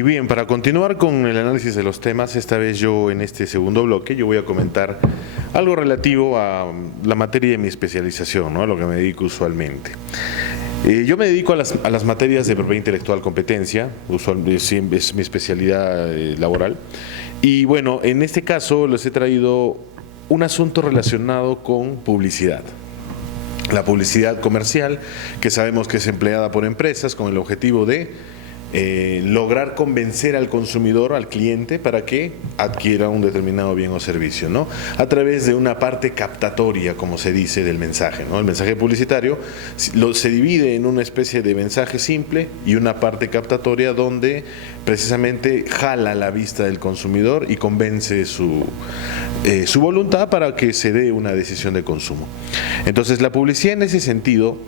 Y bien, para continuar con el análisis de los temas, esta vez yo en este segundo bloque yo voy a comentar algo relativo a la materia de mi especialización, ¿no? A lo que me dedico usualmente. Yo me dedico a las materias de propiedad intelectual competencia, es mi especialidad laboral. Y bueno, en este caso les he traído un asunto relacionado con publicidad. La publicidad comercial, que sabemos que es empleada por empresas con el objetivo de lograr convencer al consumidor, al cliente, para que adquiera un determinado bien o servicio, ¿no? A través de una parte captatoria, como se dice, del mensaje, ¿no? El mensaje publicitario se divide en una especie de mensaje simple y una parte captatoria donde precisamente jala la vista del consumidor y convence su voluntad para que se dé una decisión de consumo. Entonces, la publicidad en ese sentido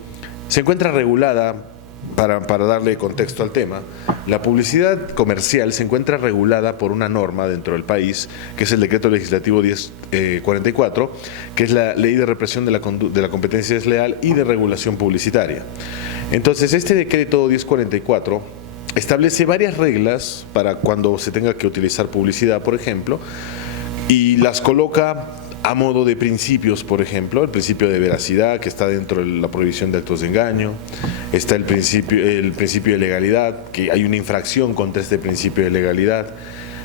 se encuentra regulada. Para darle contexto al tema, la publicidad comercial se encuentra regulada por una norma dentro del país, que es el Decreto Legislativo 1044, que es la Ley de Represión de la Competencia Desleal y de Regulación Publicitaria. Entonces, este Decreto 1044 establece varias reglas para cuando se tenga que utilizar publicidad, por ejemplo, y las coloca a modo de principios. Por ejemplo, el principio de veracidad, que está dentro de la prohibición de actos de engaño. Está el principio de legalidad, que hay una infracción contra este principio de legalidad,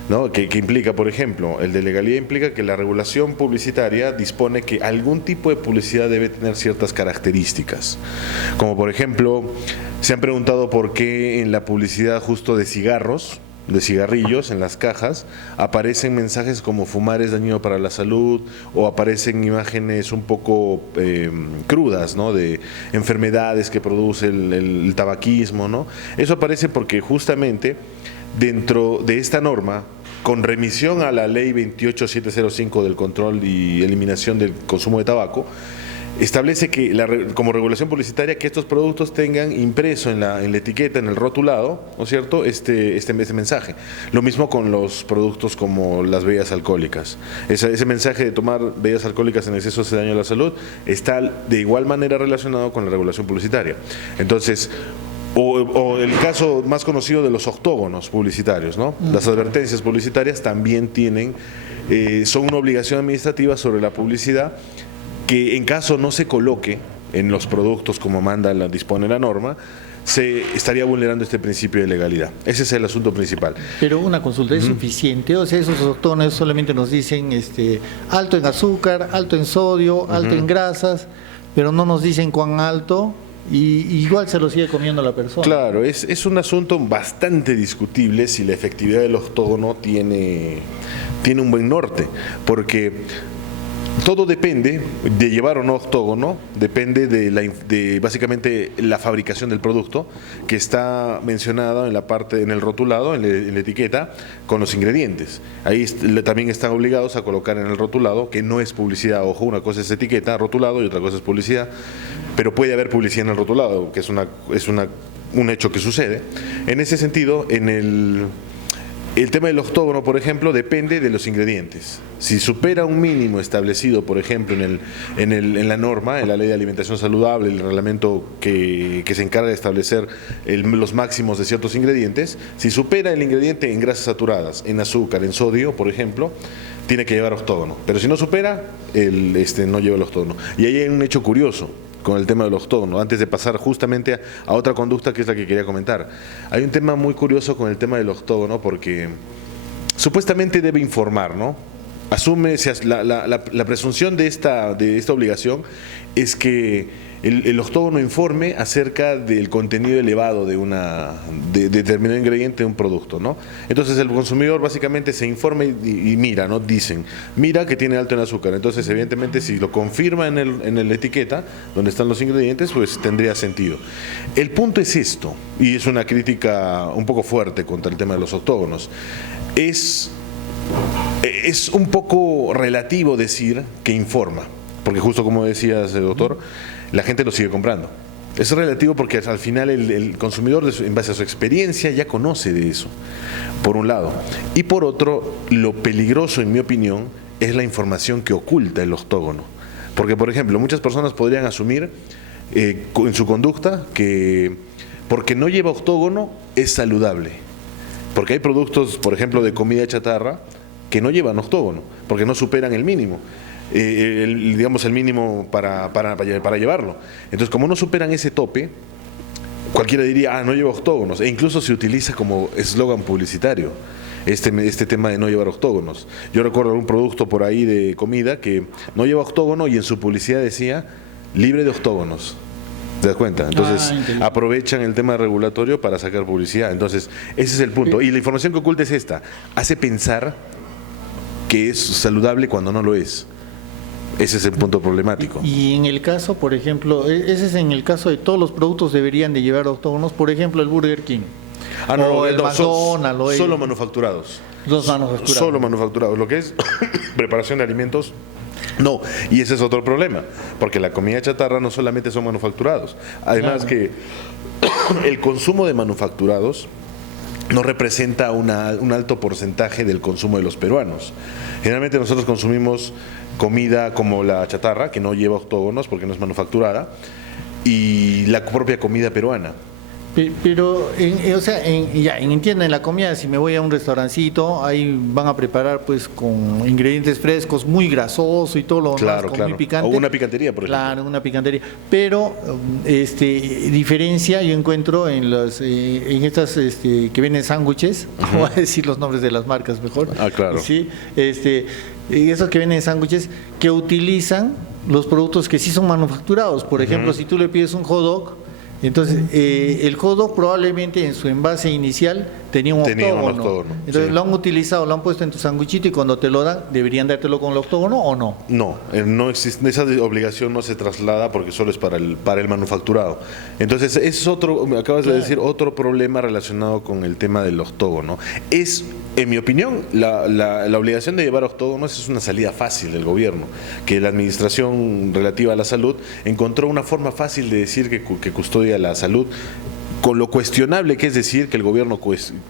¿no? Que implica, por ejemplo, el de legalidad implica que la regulación publicitaria dispone que algún tipo de publicidad debe tener ciertas características. Como por ejemplo, se han preguntado por qué en la publicidad justo de cigarros, de cigarrillos, en las cajas, aparecen mensajes como fumar es dañino para la salud, o aparecen imágenes un poco crudas, ¿no? De enfermedades que produce el tabaquismo, ¿no? Eso aparece porque justamente dentro de esta norma, con remisión a la ley 28705 del control y eliminación del consumo de tabaco, establece que como regulación publicitaria que estos productos tengan impreso en la etiqueta, en el rotulado, ¿no es cierto?, este mensaje. Lo mismo con los productos como las bebidas alcohólicas. Ese mensaje de tomar bebidas alcohólicas en exceso hace daño a la salud está de igual manera relacionado con la regulación publicitaria. Entonces, o el caso más conocido de los octógonos publicitarios, ¿no? Las advertencias publicitarias también son una obligación administrativa sobre la publicidad, que en caso no se coloque en los productos como dispone la norma, se estaría vulnerando este principio de legalidad. Ese es el asunto principal. Pero una consulta, ¿es suficiente? O sea, esos octógonos solamente nos dicen alto en azúcar, alto en sodio, alto en grasas, pero no nos dicen cuán alto, y igual se lo sigue comiendo la persona. Claro, es un asunto bastante discutible si la efectividad del octógono tiene un buen norte, porque todo depende de llevar o no octógono, depende de básicamente la fabricación del producto, que está mencionada en el rotulado, en la etiqueta, con los ingredientes. Ahí también están obligados a colocar en el rotulado, que no es publicidad, ojo, una cosa es etiqueta, rotulado, y otra cosa es publicidad, pero puede haber publicidad en el rotulado, que es un hecho que sucede. En ese sentido, el tema del octógono, por ejemplo, depende de los ingredientes. Si supera un mínimo establecido, por ejemplo, en la norma, en la Ley de Alimentación Saludable, el reglamento que se encarga de establecer los máximos de ciertos ingredientes, si supera el ingrediente en grasas saturadas, en azúcar, en sodio, por ejemplo, tiene que llevar octógono. Pero si no supera, no lleva el octógono. Y ahí hay un hecho curioso con el tema del octógono, antes de pasar justamente a otra conducta que es la que quería comentar. Hay un tema muy curioso con el tema del octógono, porque supuestamente debe informar, ¿no? La presunción de esta obligación es que el octógono informe acerca del contenido elevado de determinado ingrediente de un producto, ¿no? Entonces el consumidor básicamente se informa y mira, ¿no? Dicen, mira que tiene alto en azúcar. Entonces, evidentemente, si lo confirma en la etiqueta, donde están los ingredientes, pues tendría sentido. El punto es esto, y es una crítica un poco fuerte contra el tema de los octógonos. Es un poco relativo decir que informa, porque justo como decías, doctor, la gente lo sigue comprando. Es relativo porque al final el consumidor, en base a su experiencia, ya conoce de eso, por un lado. Y por otro, lo peligroso, en mi opinión, es la información que oculta el octógono. Porque, por ejemplo, muchas personas podrían asumir en su conducta que porque no lleva octógono es saludable. Porque hay productos, por ejemplo, de comida chatarra que no llevan octógono, porque no superan el mínimo. Digamos el mínimo para llevarlo. Entonces, como no superan ese tope, cualquiera diría, no lleva octógonos, e incluso se utiliza como eslogan publicitario este tema de no llevar octógonos. Yo recuerdo un producto por ahí de comida que no lleva octógono y en su publicidad decía libre de octógonos. ¿Te das cuenta? Entonces aprovechan el tema regulatorio para sacar publicidad. Entonces, ese es el punto. Y la información que oculta es esta: hace pensar que es saludable cuando no lo es. Ese es el punto problemático. Y en el caso, por ejemplo, ese es en el caso de todos los productos deberían de llevar octógonos, por ejemplo, el Burger King. No, el McDonald's. Solo manufacturados. Los manufacturados. Solo manufacturados. Lo que es preparación de alimentos, no. Y ese es otro problema, porque la comida chatarra no solamente son manufacturados. Además que el consumo de manufacturados no representa un alto porcentaje del consumo de los peruanos. Generalmente nosotros consumimos comida como la chatarra, que no lleva octógonos porque no es manufacturada, y la propia comida peruana. Pero, entiendo, en la comida, si me voy a un restaurancito, ahí van a preparar pues con ingredientes frescos, muy grasoso y todo lo demás, muy picante. O una picantería, por ejemplo. Claro, una picantería. Pero, diferencia yo encuentro en estas que venden sándwiches, voy a decir los nombres de las marcas mejor. Claro. Sí, esos que venden sándwiches que utilizan los productos que sí son manufacturados. Por ejemplo, si tú le pides un hot dog, entonces, el hot dog probablemente en su envase inicial tenía un octógono. Entonces, lo han utilizado, lo han puesto en tu sanguichito y cuando te lo dan, ¿deberían dártelo con el octógono o no? No, no existe, esa obligación no se traslada porque solo es para el manufacturado. Entonces, es otro, me acabas de decir, otro problema relacionado con el tema del octógono. En mi opinión, la obligación de llevar octógonos es una salida fácil del gobierno, que la administración relativa a la salud encontró una forma fácil de decir que custodia la salud, con lo cuestionable que es decir que el gobierno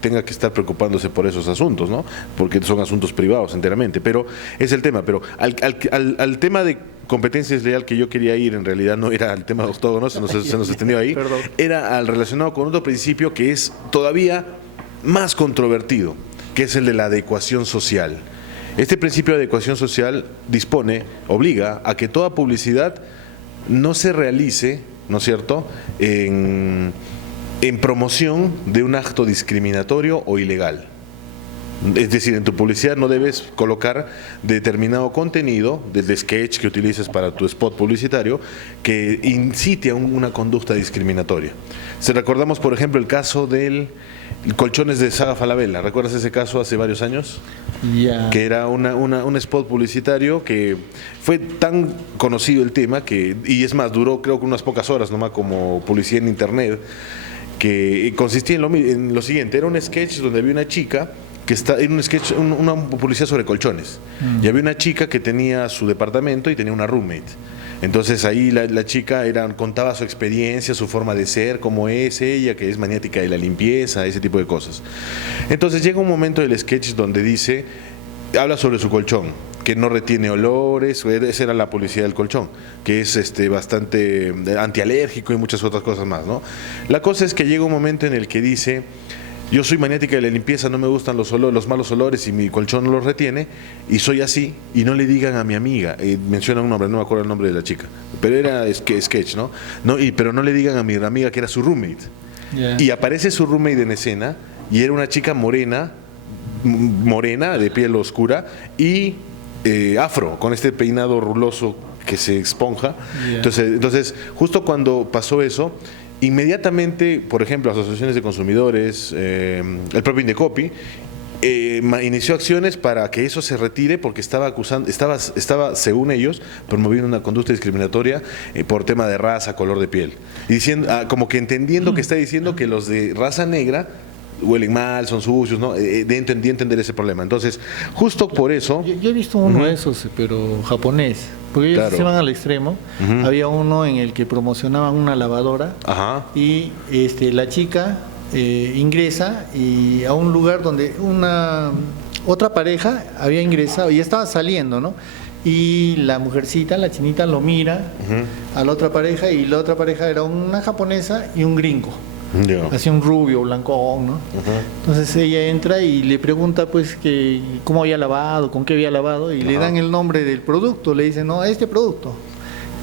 tenga que estar preocupándose por esos asuntos, ¿no? Porque son asuntos privados enteramente, pero es el tema. Pero al tema de competencia desleal que yo quería ir, en realidad no era el tema de octógonos, se nos extendió ahí, era al relacionado con otro principio que es todavía más controvertido, que es el de la adecuación social. Este principio de adecuación social obliga a que toda publicidad no se realice, ¿no es cierto?, en promoción de un acto discriminatorio o ilegal. Es decir, en tu publicidad no debes colocar determinado contenido de sketch que utilices para tu spot publicitario que incite a una conducta discriminatoria. Si recordamos, por ejemplo, el caso del colchones de Saga Falabella, ¿recuerdas ese caso hace varios años? Que era un spot publicitario que fue tan conocido el tema y es más, duró creo que unas pocas horas nomás como publicidad en internet, que consistía en lo siguiente: era un sketch donde había una chica que era un sketch, una publicidad sobre colchones, y había una chica que tenía su departamento y tenía una roommate. Entonces ahí la chica contaba su experiencia, su forma de ser, cómo es ella, que es maniática de la limpieza, ese tipo de cosas. Entonces llega un momento del sketch donde habla sobre su colchón, que no retiene olores, esa era la publicidad del colchón, que es bastante antialérgico y muchas otras cosas más, ¿no? La cosa es que llega un momento en el que dice: yo soy maniática de la limpieza, no me gustan los malos olores y mi colchón no los retiene, y soy así, y no le digan a mi amiga, menciona un nombre, no me acuerdo el nombre de la chica, pero era sketch, ¿no? Pero no le digan a mi amiga que era su roommate. Y aparece su roommate en escena, y era una chica morena, de piel oscura, y afro, con este peinado ruloso que se esponja. Entonces, justo cuando pasó eso, inmediatamente, por ejemplo, asociaciones de consumidores, el propio Indecopi, inició acciones para que eso se retire, porque estaba, según ellos, promoviendo una conducta discriminatoria por tema de raza, color de piel, y diciendo, como que entendiendo que está diciendo que los de raza negra huelen mal, son sucios, ¿no? De entender ese problema. Entonces, justo por eso... Yo he visto uno de esos, pero japonés, porque ellos se van al extremo. Había uno en el que promocionaban una lavadora y la chica ingresa a un lugar donde otra pareja había ingresado y estaba saliendo, ¿no? Y la mujercita, la chinita, lo mira a la otra pareja, y la otra pareja era una japonesa y un gringo. Ya. Así un rubio, blancón, ¿no? Entonces ella entra y le pregunta pues que cómo había lavado, con qué había lavado, y le dan el nombre del producto, le dicen, no, este producto.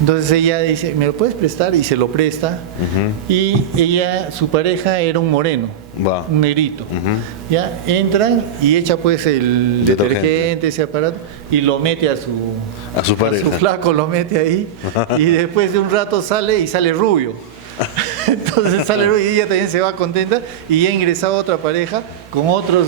Entonces ella dice, ¿me lo puedes prestar? Y se lo presta. Y ella, su pareja era un moreno, un negrito. Ya entran y echa pues el detergente, ese aparato, y lo mete a su pareja. A su flaco lo mete ahí. Y después de un rato sale y sale rubio. Entonces sale rubio y ella también se va contenta y ha ingresado otra pareja con otros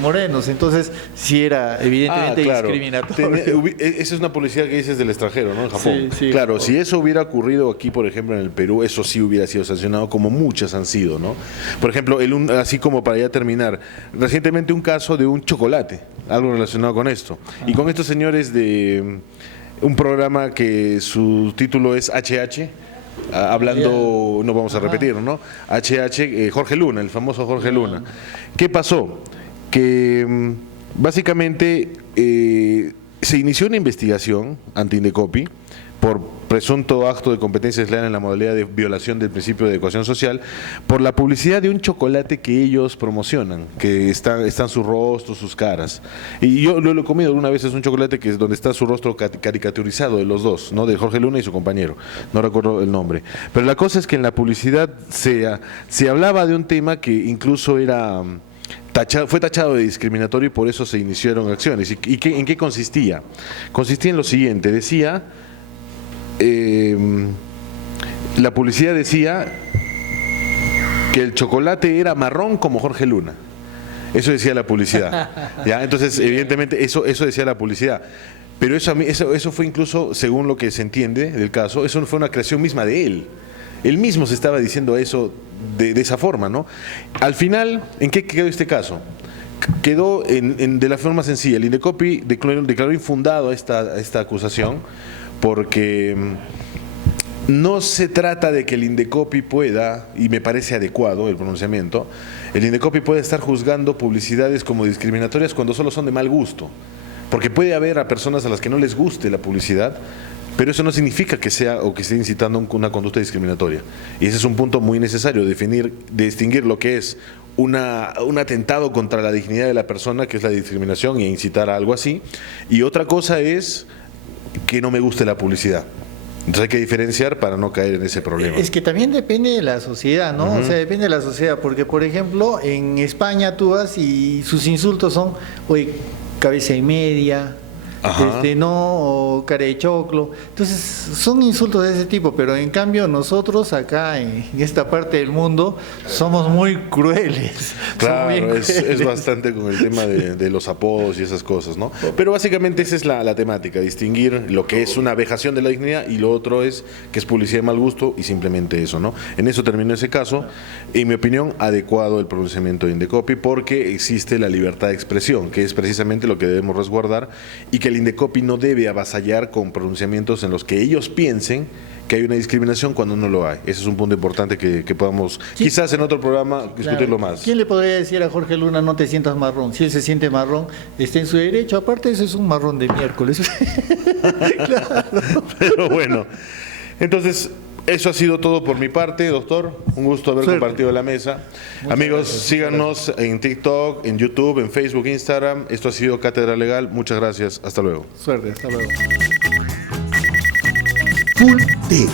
morenos. Entonces sí era evidentemente discriminatorio. Esa es una publicidad que dices del extranjero, ¿no? En Japón. Sí, claro, si eso hubiera ocurrido aquí, por ejemplo, en el Perú, eso sí hubiera sido sancionado, como muchas han sido, ¿no? Por ejemplo, así como para ya terminar, recientemente un caso de un chocolate, algo relacionado con esto. Y con estos señores de un programa que su título es HH, hablando, no vamos a repetir, ¿no? HH, Jorge Luna, el famoso Jorge Luna. ¿Qué pasó? Que básicamente se inició una investigación ante Indecopi por presunto acto de competencia desleal en la modalidad de violación del principio de adecuación social, por la publicidad de un chocolate que ellos promocionan, que están sus rostros, sus caras. Y yo lo he comido una vez, es un chocolate que es donde está su rostro caricaturizado de los dos, ¿no? De Jorge Luna y su compañero, no recuerdo el nombre. Pero la cosa es que en la publicidad se hablaba de un tema que incluso era... fue tachado de discriminatorio y por eso se iniciaron acciones. ¿En qué consistía? Consistía en lo siguiente, decía... la publicidad decía que el chocolate era marrón como Jorge Luna. Eso decía la publicidad. ¿Ya? Entonces, evidentemente, eso decía la publicidad. Pero eso fue incluso, según lo que se entiende del caso, eso fue una creación misma de él. Él mismo se estaba diciendo eso de esa forma, ¿no? Al final, ¿en qué quedó este caso? Quedó de la forma sencilla. El Indecopi declaró infundado esta acusación, porque no se trata de que el Indecopi pueda, y me parece adecuado el pronunciamiento, el Indecopi puede estar juzgando publicidades como discriminatorias cuando solo son de mal gusto, porque puede haber a personas a las que no les guste la publicidad, pero eso no significa que sea o que esté incitando una conducta discriminatoria. Y ese es un punto muy necesario, distinguir lo que es un atentado contra la dignidad de la persona, que es la discriminación y incitar a algo así, y otra cosa es que no me guste la publicidad. Entonces hay que diferenciar para no caer en ese problema. Es que también depende de la sociedad, ¿no? O sea, depende de la sociedad, porque por ejemplo en España tú vas y sus insultos son, oye, cabeza y media, no, o cara de choclo. Entonces son insultos de ese tipo, pero en cambio nosotros acá en esta parte del mundo somos muy crueles. Claro, es bastante con el tema de los apodos y esas cosas, ¿no? Pero básicamente esa es la temática, distinguir lo que es una vejación de la dignidad y lo otro es que es publicidad de mal gusto y simplemente eso, ¿no? En eso terminó ese caso. En mi opinión, adecuado el pronunciamiento de Indecopi, porque existe la libertad de expresión, que es precisamente lo que debemos resguardar, y que el Indecopi no debe avasallar con pronunciamientos en los que ellos piensen que hay una discriminación cuando no lo hay. Ese es un punto importante que podamos, quizás en otro programa, discutirlo más. ¿Quién le podría decir a Jorge Luna, no te sientas marrón? Si él se siente marrón, está en su derecho. Aparte, eso es un marrón de miércoles. Claro. Pero bueno, entonces... Eso ha sido todo por mi parte, doctor. Un gusto haber compartido la mesa. Muchas Amigos, gracias, síganos en TikTok, en YouTube, en Facebook, Instagram. Esto ha sido Cátedra Legal. Muchas gracias. Hasta luego. Suerte, hasta luego. Full TV.